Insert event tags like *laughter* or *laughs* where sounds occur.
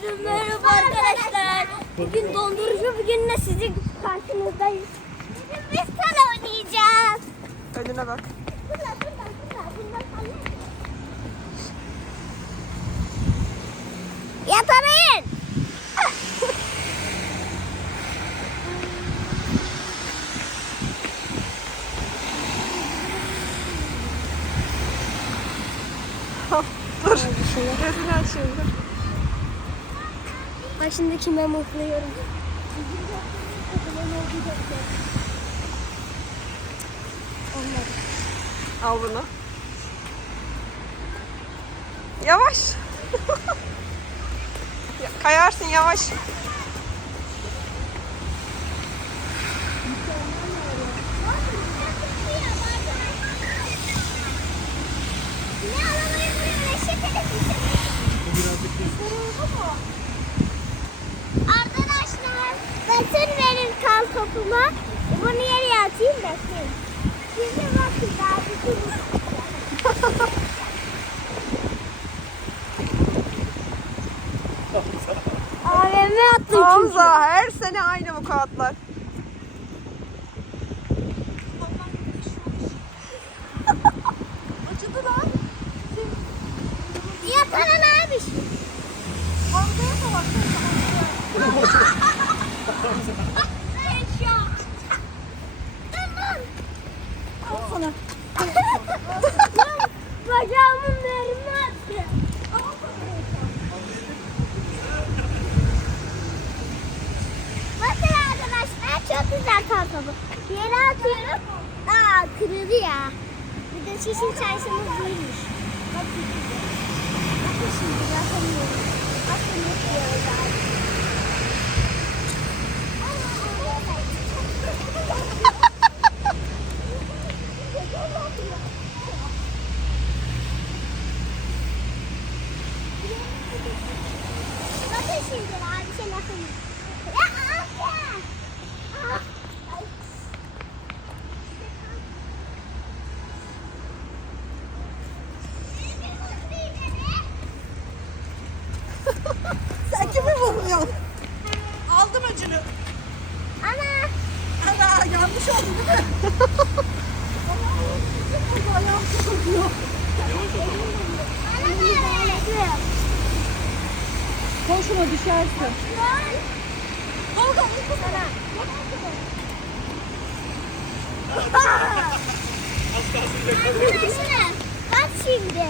Herkese merhaba arkadaşlar. Bugün dondurucu bir günle sizin karşınızdayız. Bugün biz kale oynayacağız. Önüne bak. Fırla fırla. Fırla fırla. Yatarayın. Dur. Gözünü aç şimdi. Bak şimdi kime mutluyorum. Al bunu. Yavaş. Ya, Kayarsın yavaş. Ne arabayı buraya eşek Arkadaşlar bakın benim topuma. Bunu yere atayım bakın. Şimdi bakın daha bütün AVM attım çünkü. Hamza her sene aynı bu kağıtlar. Acıdı lan. Yatana neymiş? Hamza'ya da bak. *laughs* Headshot. Tamam. Al sana. Bacağımın mermi attı. Bakın arkadaşlar çok güzel kartopu. Yere atıyorum. Aa kırıldı ya. Bir de şişin çarşımız buymuş. Bakın. Bakın şimdi yapamıyorum. Bakın yapıyoruz abi. Bakın şimdi abi şey yapayım. Aldım öcünü. Ana. Ana yanlış oldu değil mi? Ana, ayağım çok acıyor. Ana nereye? Koşma düşersin. Tolga uyku sana. Arkadaşlar bak şimdi.